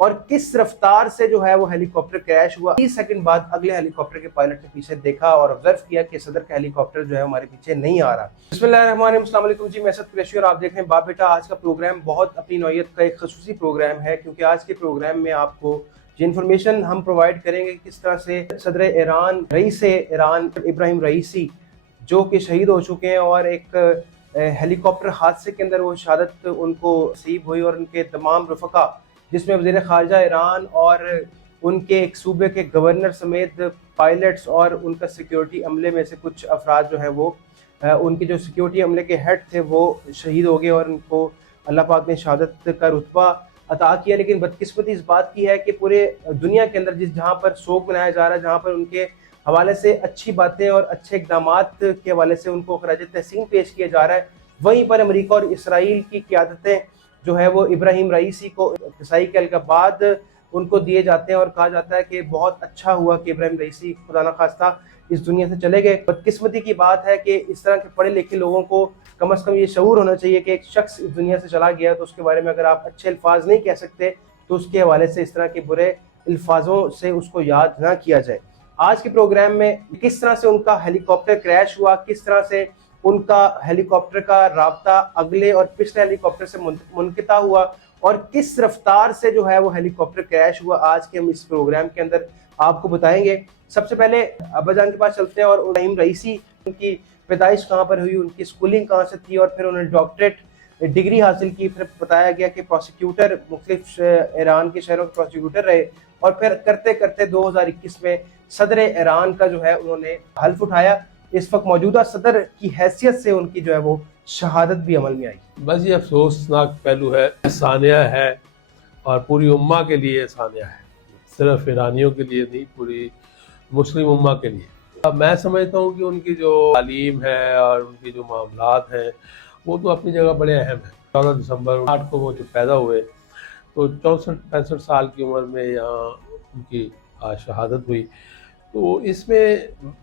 اور کس رفتار سے جو ہے وہ ہیلی کاپٹر کریش ہوا. 30 سیکنڈ بعد اگلے ہیلی کاپٹر کے پائلٹ نے پیچھے دیکھا اور آبزرو کیا کہ صدر کا ہیلی کاپٹر جو ہے ہمارے پیچھے نہیں آ رہا. بسم اللہ الرحمن الرحیم. السلام علیکم جی، میں اسد قریشی اور آپ دیکھ رہے ہیں باپ بیٹا. آج کا پروگرام بہت اپنی نوعیت کا ایک خصوصی پروگرام ہے، کیونکہ آج کے پروگرام میں آپ کو جو انفارمیشن ہم پرووائڈ کریں گے کس طرح سے صدر ایران، رئیس ایران ابراہیم رئیسی جو کہ شہید ہو چکے ہیں، اور ایک ہیلی کاپٹر حادثے کے اندر وہ شہادت ان کو نصیب ہوئی، اور ان کے تمام رفقا جس میں وزیر خارجہ ایران اور ان کے ایک صوبے کے گورنر سمیت پائلٹس اور ان کا سیکیورٹی عملے میں سے کچھ افراد جو ہیں وہ ان کے جو سیکیورٹی عملے کے ہیڈ تھے وہ شہید ہو گئے، اور ان کو اللہ پاک نے شہادت کا رتبہ عطا کیا. لیکن بدقسمتی اس بات کی ہے کہ پورے دنیا کے اندر جہاں پر سوگ منایا جا رہا ہے، جہاں پر ان کے حوالے سے اچھی باتیں اور اچھے اقدامات کے حوالے سے ان کو خراج تحسین پیش کیا جا رہا ہے، وہیں پر امریکہ اور اسرائیل کی قیادتیں جو ہے وہ ابراہیم رئیسی کو فضائی کے القابات ان کو دیے جاتے ہیں، اور کہا جاتا ہے کہ بہت اچھا ہوا کہ ابراہیم رئیسی خدا نخواستہ اس دنیا سے چلے گئے. بدقسمتی کی بات ہے کہ اس طرح کے پڑھے لکھے لوگوں کو کم از کم یہ شعور ہونا چاہیے کہ ایک شخص اس دنیا سے چلا گیا تو اس کے بارے میں اگر آپ اچھے الفاظ نہیں کہہ سکتے تو اس کے حوالے سے اس طرح کے برے الفاظوں سے اس کو یاد نہ کیا جائے. آج کے پروگرام میں کس طرح سے ان کا ہیلی کاپٹر کریش ہوا، کس طرح سے ان کا ہیلی کاپٹر کا رابطہ اگلے اور پچھلے ہیلی کاپٹر سے منقطع ہوا، اور کس رفتار سے جو ہے وہ ہیلی کاپٹر کریش ہوا، آج کے ہم اس پروگرام کے اندر آپ کو بتائیں گے. سب سے پہلے ابا جان کے پاس چلتے ہیں، اور ابراہیم رئیسی ان کی پیدائش کہاں پر ہوئی، ان کی اسکولنگ کہاں سے تھی، اور پھر انہوں نے ڈاکٹریٹ ڈگری حاصل کی. پھر بتایا گیا کہ پروسیکیوٹر مختلف ایران کے شہروں کے پروسیکیوٹر رہے، اور پھر کرتے کرتے 2021 میں صدر ایران کا جو ہے انہوں نے حلف اٹھایا. اس وقت موجودہ صدر کی حیثیت سے ان کی جو ہے وہ شہادت بھی عمل میں آئی. بس یہ افسوسناک پہلو ہے، سانحہ ہے، اور پوری امہ کے لیے سانحہ ہے، صرف ایرانیوں کے لیے نہیں، پوری مسلم امہ کے لیے. اب میں سمجھتا ہوں کہ ان کی جو تعلیم ہے اور ان کی جو معاملات ہیں وہ تو اپنی جگہ بڑے اہم ہیں. 14 دسمبر 8 کو وہ جو پیدا ہوئے تو 64-65 سال کی عمر میں یہاں ان کی شہادت ہوئی. تو اس میں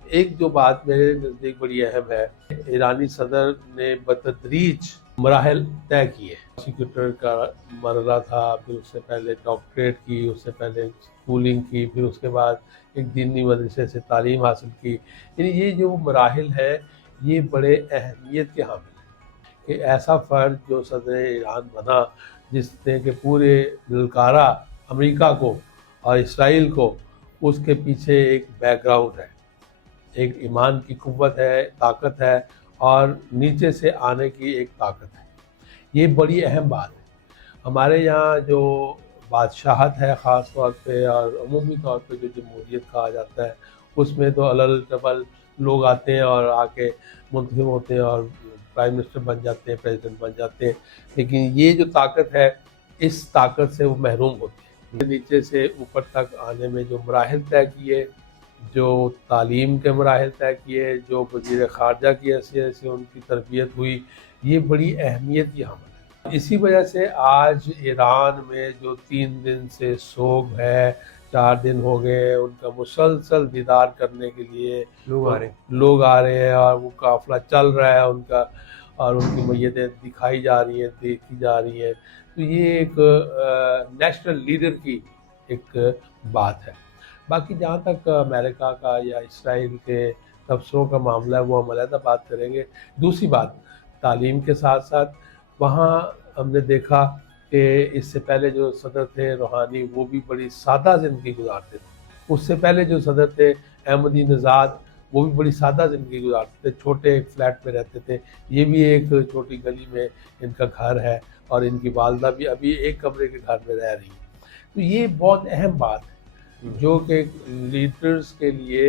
ایک جو بات میرے نزدیک بڑی اہم ہے، ایرانی صدر نے بتدریج مراحل طے کیے. پروسیکیوٹر کا مرحلہ تھا، پھر اس سے پہلے ڈاکٹریٹ کی، اس سے پہلے اسکولنگ کی، پھر اس کے بعد ایک دینی مدرسے سے تعلیم حاصل کی. یعنی یہ جو مراحل ہیں یہ بڑے اہمیت کے حامل ہیں کہ ایسا فرد جو صدر ایران بنا جس نے کہ پورے للکارا امریکہ کو اور اسرائیل کو، اس کے پیچھے ایک بیک گراؤنڈ ہے، ایک ایمان کی قوت ہے، طاقت ہے، اور نیچے سے آنے کی ایک طاقت ہے. یہ بڑی اہم بات ہے. ہمارے یہاں جو بادشاہت ہے خاص طور پہ، اور عمومی طور پہ جو جمہوریت کہا جاتا ہے، اس میں تو الل ٹبل لوگ آتے ہیں اور آ کے منتخب ہوتے ہیں اور پرائم منسٹر بن جاتے ہیں، پریزیڈنٹ بن جاتے ہیں. لیکن یہ جو طاقت ہے اس طاقت سے وہ محروم ہوتے ہیں. نیچے سے اوپر تک آنے میں جو مراحل طے کیے، جو تعلیم کے مراحل طے کیے، جو وزیر خارجہ کی حیثیت سے ان کی تربیت ہوئی، یہ بڑی اہمیت کی حامل ہے. اسی وجہ سے آج ایران میں جو 3 دن سے سوگ ہے، 4 دن ہو گئے ان کا مسلسل دیدار کرنے کے لیے لوگ آ رہے ہیں، اور وہ قافلہ چل رہا ہے ان کا، اور ان کی میتیں دکھائی جا رہی ہیں، دیکھی جا رہی ہیں. تو یہ ایک نیشنل لیڈر کی ایک بات ہے. باقی جہاں تک امریکہ کا یا اسرائیل کے تبصروں کا معاملہ ہے وہ ہم علیحدہ بات کریں گے. دوسری بات، تعلیم کے ساتھ ساتھ وہاں ہم نے دیکھا کہ اس سے پہلے جو صدر تھے روحانی وہ بھی بڑی سادہ زندگی گزارتے تھے. اس سے پہلے جو صدر تھے احمدی نژاد وہ بھی بڑی سادہ زندگی گزارتے تھے، چھوٹے ایک فلیٹ میں رہتے تھے. یہ بھی ایک چھوٹی گلی میں ان کا گھر ہے، اور ان کی والدہ بھی ابھی ایک کمرے کے گھر میں رہ رہی ہیں. تو یہ بہت اہم بات ہے جو کہ لیڈرز کے لیے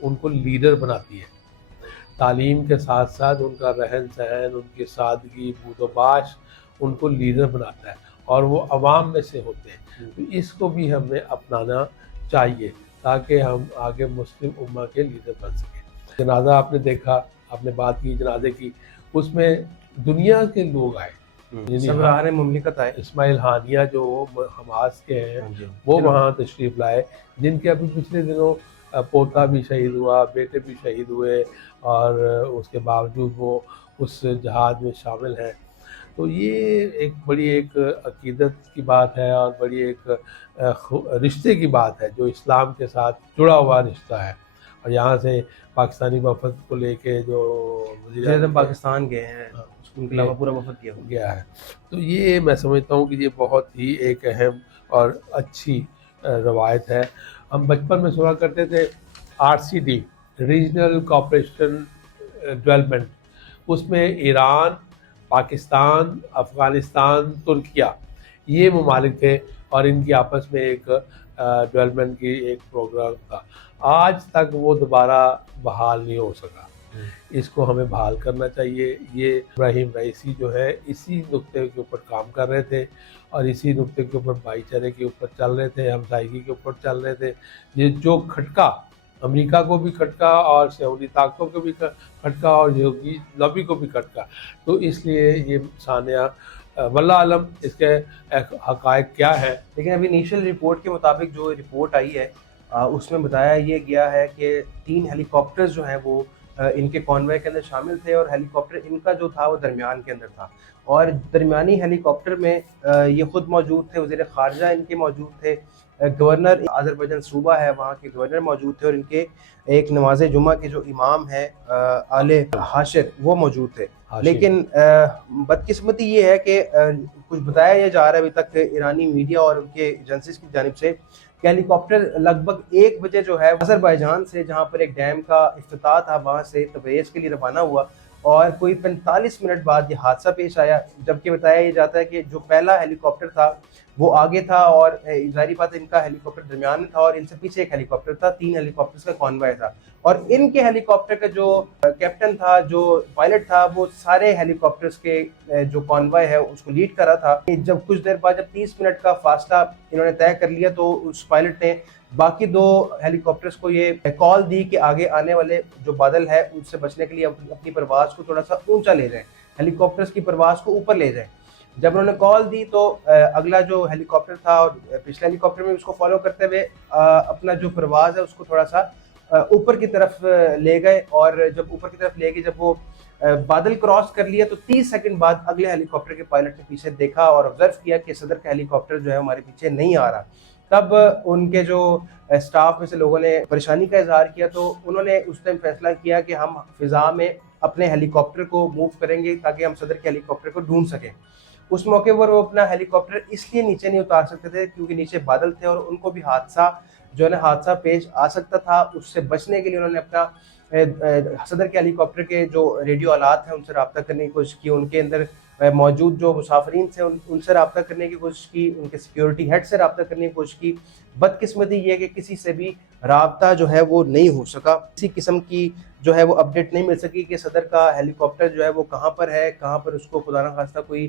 ان کو لیڈر بناتی ہے. تعلیم کے ساتھ ساتھ ان کا رہن سہن، ان کی سادگی، بود و باش ان کو لیڈر بناتا ہے، اور وہ عوام میں سے ہوتے ہیں. تو اس کو بھی ہمیں اپنانا چاہیے تاکہ ہم آگے مسلم امہ کے لیڈر بن سکیں. جنازہ آپ نے دیکھا، آپ نے بات کی جنازے کی، اس میں دنیا کے لوگ آئے، سربراہ مملکت آئے. اسماعیل ہانیہ جو حماس کے ہیں وہ وہاں تشریف لائے، جن کے ابھی پچھلے دنوں پوتا بھی شہید ہوا، بیٹے بھی شہید ہوئے، اور اس کے باوجود وہ اس جہاد میں شامل ہیں. تو یہ ایک بڑی ایک عقیدت کی بات ہے اور بڑی ایک رشتے کی بات ہے جو اسلام کے ساتھ جڑا ہوا رشتہ ہے. اور یہاں سے پاکستانی وفد کو لے کے جو وزیر اعظم پاکستان گئے ہیں، ان کے علاوہ پورا وفد گیا ہے. تو یہ میں سمجھتا ہوں کہ یہ بہت ہی ایک اہم اور اچھی روایت ہے. ہم بچپن میں سنا کرتے تھے RCD ریجنل کوآپریشن ڈیولپمنٹ، اس میں ایران، پاکستان، افغانستان، ترکیہ یہ ممالک تھے اور ان کی آپس میں ایک ڈیولپمنٹ کی ایک پروگرام تھا. آج تک وہ دوبارہ بحال نہیں ہو سکا. اس کو ہمیں بحال کرنا چاہیے. یہ ابراہیم رئیسی جو ہے اسی نقطے کے اوپر کام کر رہے تھے اور اسی نقطے کے اوپر بھائی چارے کے اوپر چل رہے تھے، ہمسائیگی کے اوپر چل رہے تھے. یہ جو کھٹکا امریکہ کو بھی کھٹکا اور سعودی طاقتوں کو بھی کھٹکا اور یہودی لابی کو بھی کھٹکا. تو اس لیے یہ ثانیہ واللہ عالم اس کے حقائق کیا ہے. لیکن ابھی انیشل رپورٹ کے مطابق جو رپورٹ آئی ہے اس میں بتایا یہ گیا ہے کہ 3 ہیلی کاپٹرز جو ہیں وہ ان کے کانوائے کے اندر شامل تھے اور ہیلی کاپٹر ان کا جو تھا وہ درمیان کے اندر تھا. اور درمیانی ہیلی کاپٹر میں یہ خود موجود تھے، وزیر خارجہ ان کے موجود تھے، گورنر آذربائیجان صوبہ ہے وہاں کے گورنر موجود تھے، اور ان کے ایک نماز جمعہ کے جو امام ہیں آل حاشر وہ موجود تھے. لیکن بدقسمتی یہ ہے کہ کچھ بتایا یہ جا رہا ہے ابھی تک ایرانی میڈیا اور ان کے ایجنسیز کی جانب سے کہ ہیلی کاپٹر لگ بھگ 1 بجے جو ہے آذربائیجان سے، جہاں پر ایک ڈیم کا افتتاح تھا، وہاں سے تبریز کے لیے روانہ ہوا اور کوئی 45 منٹ بعد یہ حادثہ پیش آیا. جبکہ بتایا یہ جاتا ہے کہ جو پہلا ہیلی کاپٹر تھا وہ آگے تھا اور ظاہری بات ہے ان کا ہیلی کاپٹر درمیان میں تھا اور ان سے پیچھے ایک ہیلی کاپٹر تھا. 3 ہیلی کاپٹرز کا کانوائے تھا اور ان کے ہیلی کاپٹر کا جو کیپٹن تھا، جو پائلٹ تھا، وہ سارے ہیلی کاپٹرز کے جو کانوائے ہے اس کو لیڈ کر رہا تھا. جب کچھ دیر بعد جب 30 منٹ کا فاصلہ انہوں نے طے کر لیا تو اس پائلٹ نے باقی 2 ہیلی کاپٹرز کو یہ کال دی کہ آگے آنے والے جو بادل ہے ان سے بچنے کے لیے اپنی پرواز کو تھوڑا سا اونچا لے جائیں، ہیلی کاپٹرز کی پرواز کو اوپر لے جائیں. جب انہوں نے کال دی تو اگلا جو ہیلی کاپٹر تھا اور پچھلے ہیلی کاپٹر میں اس کو فالو کرتے ہوئے اپنا جو پرواز ہے اس کو تھوڑا سا اوپر کی طرف لے گئے. اور جب اوپر کی طرف لے گئے، جب وہ بادل کراس کر لیا تو 30 سیکنڈ بعد اگلے ہیلی کاپٹر کے پائلٹ نے پیچھے دیکھا اور آبزرو کیا کہ صدر کا ہیلی کاپٹر جو ہے ہمارے پیچھے نہیں آ رہا. تب ان کے جو اسٹاف میں سے لوگوں نے پریشانی کا اظہار کیا تو انہوں نے اس ٹائم فیصلہ کیا کہ ہم فضا میں اپنے ہیلی کاپٹر کو موو کریں گے تاکہ ہم صدر کے ہیلی کاپٹر کو ڈھونڈ سکیں. اس موقع پر وہ اپنا ہیلی کاپٹر اس لیے نیچے نہیں اتار سکتے تھے کیونکہ نیچے بادل تھے اور ان کو بھی حادثہ پیش آ سکتا تھا. اس سے بچنے کے لیے انہوں نے اپنا صدر کے ہیلی کاپٹر کے جو ریڈیو آلات ہیں ان سے رابطہ کرنے کی کوشش کی، ان کے اندر موجود جو مسافرین تھے ان سے رابطہ کرنے کی کوشش کی، ان کے سیکیورٹی ہیڈ سے رابطہ کرنے کی کوشش کی. بدقسمتی یہ کہ کسی سے بھی رابطہ جو ہے وہ نہیں ہو سکا، کسی قسم کی جو ہے وہ اپڈیٹ نہیں مل سکی کہ صدر کا ہیلی کاپٹر جو ہے وہ کہاں پر ہے، کہاں پر اس کو خدا نہ خواستہ کوئی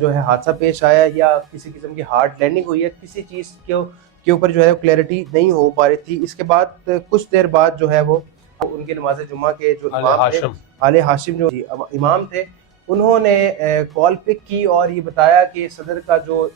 جو ہے حادثہ پیش آیا یا کسی قسم کی ہارڈ لینڈنگ ہوئی ہے. کسی چیز کے اوپر جو ہے کلیئرٹی نہیں ہو پا رہی تھی. اس کے بعد کچھ دیر بعد جو ہے وہ ان کے نماز جمعہ کے جو امام تھے، آل ہاشم جو امام تھے، انہوں نے کال پک کی اور یہ بتایا کہ صدر کا جو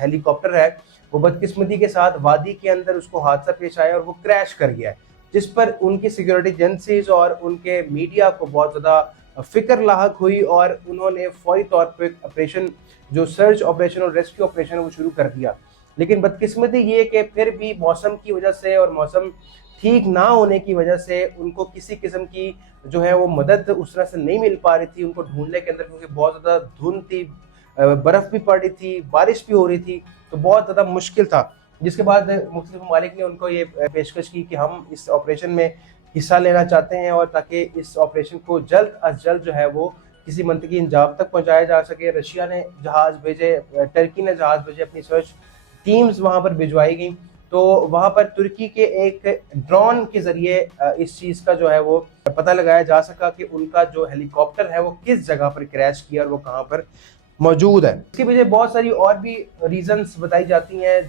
ہیلی کاپٹر ہے وہ بدقسمتی کے ساتھ وادی کے اندر اس کو حادثہ پیش آیا اور وہ کریش کر گیا ہے، جس پر ان کی سیکیورٹی ایجنسیز اور ان کے میڈیا کو بہت زیادہ فکر لاحق ہوئی اور انہوں نے فوری طور پہ آپریشن جو سرچ آپریشن اور ریسکیو آپریشن وہ شروع کر دیا. لیکن بدقسمتی یہ کہ پھر بھی موسم کی وجہ سے اور موسم ٹھیک نہ ہونے کی وجہ سے ان کو کسی قسم کی جو ہے وہ مدد اس طرح سے نہیں مل پا رہی تھی ان کو ڈھونڈنے کے اندر، کیونکہ بہت زیادہ دھند تھی، برف بھی پڑ رہی تھی، بارش بھی ہو رہی تھی، تو بہت زیادہ مشکل تھا. جس کے بعد مختلف ممالک نے ان کو یہ پیشکش کی کہ ہم اس آپریشن میں حصہ لینا چاہتے ہیں اور تاکہ اس آپریشن کو جلد از جلد جو ہے وہ کسی منطقی انجام تک پہنچایا جا سکے. رشیا نے جہاز بھیجے، ٹرکی نے جہاز بھیجے، اپنی سرچ ٹیمز وہاں پر بھجوائی گئیں. تو وہاں پر ترکی کے ایک ڈرون کے ذریعے اس چیز کا جو ہے وہ پتہ لگایا جا سکا کہ ان کا جو ہیلی کاپٹر ہے وہ کس جگہ پر کریش کیا اور وہ کہاں پر موجود ہے. اس کی وجہ بہت ساری اور بھی ریزنز بتائی جاتی ہیں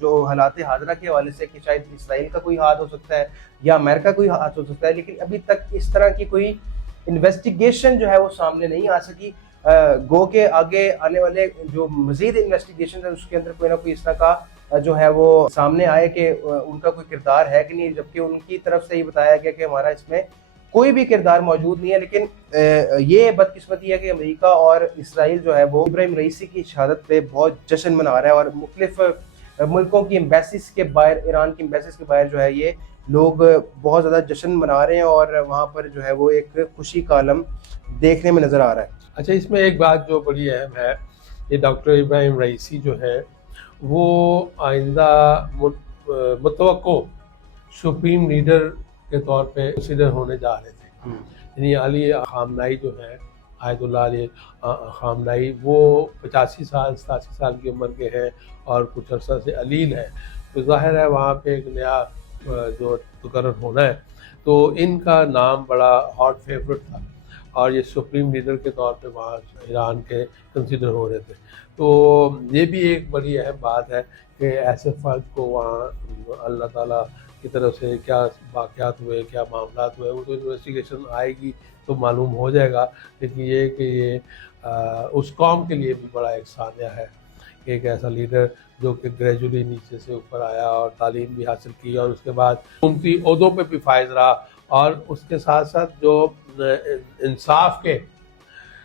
جو حالات حاضرہ کے حوالے سے کہ شاید اسرائیل کا کوئی ہاتھ ہو سکتا ہے یا امریکہ کوئی ہاتھ ہو سکتا ہے، لیکن ابھی تک اس طرح کی کوئی انویسٹیگیشن جو ہے وہ سامنے نہیں آ سکی. گو کہ آگے آنے والے جو مزید انویسٹیگیشن ہے اس کے اندر کوئی نہ کوئی اس طرح کا جو ہے وہ سامنے آئے کہ ان کا کوئی کردار ہے کہ نہیں، جبکہ ان کی طرف سے یہ بتایا گیا کہ ہمارا اس میں کوئی بھی کردار موجود نہیں ہے. لیکن یہ بدقسمتی ہے کہ امریکہ اور اسرائیل جو ہے وہ ابراہیم رئیسی کی شہادت پہ بہت جشن منا رہا ہے, اور مختلف ملکوں کی ایمبیسیز کے باہر, ایران کی ایمبیسیز کے باہر جو ہے یہ لوگ بہت زیادہ جشن منا رہے ہیں, اور وہاں پر جو ہے وہ ایک خوشی کا عالم دیکھنے میں نظر آ رہا ہے. اچھا, اس میں ایک بات جو بڑی اہم ہے, یہ ڈاکٹر ابراہیم رئیسی جو ہے وہ آئندہ متوقع سپریم لیڈر کے طور پہ کنسیڈر ہونے جا رہے تھے. یعنی علی خامنائی جو ہے, آیت اللہ علی خامنائی, وہ 85 سال 87 سال کی عمر کے ہیں اور کچھ عرصہ سے علیل ہیں, تو ظاہر ہے وہاں پہ ایک نیا جو تقرر ہونا ہے, تو ان کا نام بڑا ہاٹ فیورٹ تھا اور یہ سپریم لیڈر کے طور پہ وہاں ایران کے کنسیڈر ہو رہے تھے. تو یہ بھی ایک بڑی اہم بات ہے کہ ایسے فرد کو وہاں اللہ تعالیٰ کی طرف سے کیا واقعات ہوئے, کیا معاملات ہوئے, وہ تو انویسٹیگیشن آئے گی تو معلوم ہو جائے گا. لیکن یہ کہ یہ اس قوم کے لیے بھی بڑا ایک سانیہ ہے کہ ایک ایسا لیڈر جو کہ گریجولی نیچے سے اوپر آیا اور تعلیم بھی حاصل کی, اور اس کے بعد حکومتی عہدوں پہ بھی فائز رہا, اور اس کے ساتھ ساتھ جو انصاف کے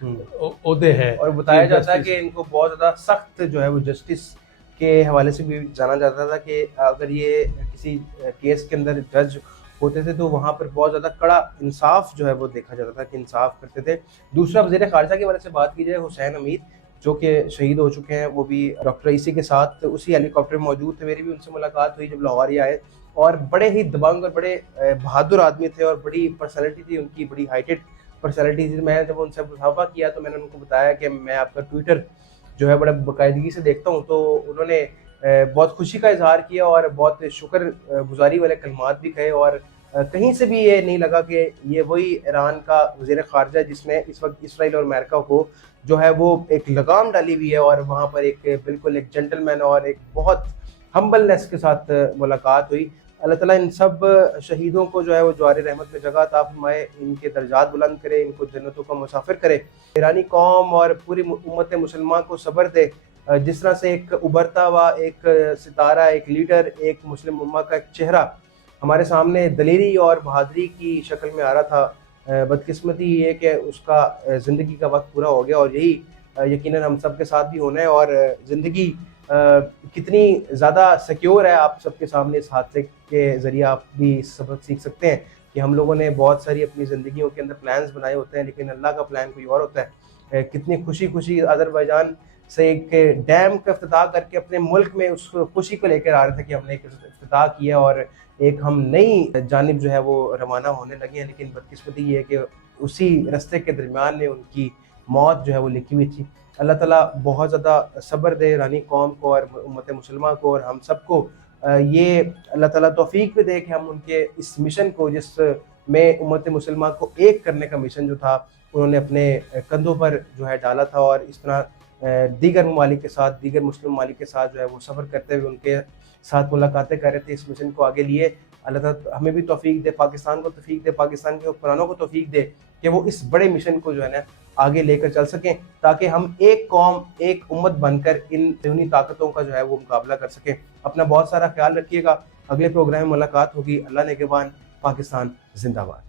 عہدے ہیں. اور بتایا جاتا ہے کہ ان کو بہت زیادہ سخت جو ہے وہ جسٹس کے حوالے سے بھی جانا جاتا تھا کہ اگر یہ کسی کیس کے اندر جج ہوتے تھے تو وہاں پر بہت زیادہ کڑا انصاف جو ہے وہ دیکھا جاتا تھا کہ انصاف کرتے تھے. دوسرا, وزیر خارجہ کے حوالے سے بات کی جائے, حسین حمید جو کہ شہید ہو چکے ہیں, وہ بھی ڈاکٹر رئیسی کے ساتھ اسی ہیلی کاپٹر میں موجود تھے. میری بھی ان سے ملاقات ہوئی جب لاہور ہی آئے, اور بڑے ہی دبنگ اور بڑے بہادر آدمی تھے, اور بڑی پرسنالٹی تھی ان کی, بڑی ہائٹڈ پرسنالٹی تھی. میں جب ان سے مصافحہ کیا تو میں نے ان کو بتایا کہ میں آپ کا ٹویٹر جو ہے بڑا باقاعدگی سے دیکھتا ہوں, تو انہوں نے بہت خوشی کا اظہار کیا اور بہت شکر گزاری والے کلمات بھی کہے, اور کہیں سے بھی یہ نہیں لگا کہ یہ وہی ایران کا وزیر خارجہ جس نے اس وقت اسرائیل اور امریکہ کو جو ہے وہ ایک لگام ڈالی ہوئی ہے, اور وہاں پر ایک بالکل ایک جنٹل مین اور ایک بہت ہمبلنس کے ساتھ ملاقات ہوئی. اللہ تعالیٰ ان سب شہیدوں کو جو ہے وہ جوار رحمت میں جگہ عطا فرمائے, ان کے درجات بلند کرے, ان کو جنتوں کا مسافر کرے, ایرانی قوم اور پوری امت مسلمہ کو صبر دے. جس طرح سے ایک ابھرتا ہوا ایک ستارہ, ایک لیڈر, ایک مسلم امہ کا ایک چہرہ ہمارے سامنے دلیری اور بہادری کی شکل میں آ رہا تھا, بدقسمتی یہ کہ اس کا زندگی کا وقت پورا ہو گیا, اور یہی یقیناً ہم سب کے ساتھ بھی ہونا ہے. اور زندگی کتنی زیادہ سیکیور ہے آپ سب کے سامنے اس حادثے کے ذریعے آپ بھی سبق سیکھ سکتے ہیں کہ ہم لوگوں نے بہت ساری اپنی زندگیوں کے اندر پلانز بنائے ہوتے ہیں, لیکن اللہ کا پلان کوئی اور ہوتا ہے. کتنی خوشی آذربائیجان سے ایک ڈیم کا افتتاح کر کے اپنے ملک میں اس خوشی کو لے کر آ رہے تھے کہ ہم نے ایک افتتاح کیا اور ایک ہم نئی جانب جو ہے وہ روانہ ہونے لگے ہیں. لیکن بدقسمتی یہ ہے کہ اسی رستے کے درمیان میں ان کی موت جو ہے وہ لکھی ہوئی تھی. اللہ تعالیٰ بہت زیادہ صبر دے ایرانی قوم کو اور امت مسلمہ کو, اور ہم سب کو یہ اللہ تعالیٰ توفیق بھی دے کہ ہم ان کے اس مشن کو, جس میں امت مسلمہ کو ایک کرنے کا مشن جو تھا انہوں نے اپنے کندھوں پر جو ہے ڈالا تھا, اور اس طرح دیگر ممالک کے ساتھ, دیگر مسلم ممالک کے ساتھ جو ہے وہ سفر کرتے ہوئے ان کے ساتھ ملاقاتیں کر رہے تھے, اس مشن کو آگے لیے. اللہ تعالیٰ ہمیں بھی توفیق دے, پاکستان کو توفیق دے, پاکستان کے حکمرانوں کو توفیق دے کہ وہ اس بڑے مشن کو جو ہے نا آگے لے کر چل سکیں, تاکہ ہم ایک قوم, ایک امت بن کر ان بیرونی طاقتوں کا جو ہے وہ مقابلہ کر سکیں. اپنا بہت سارا خیال رکھیے گا. اگلے پروگرام میں ملاقات ہوگی. اللہ نگہبان. پاکستان زندہ باد.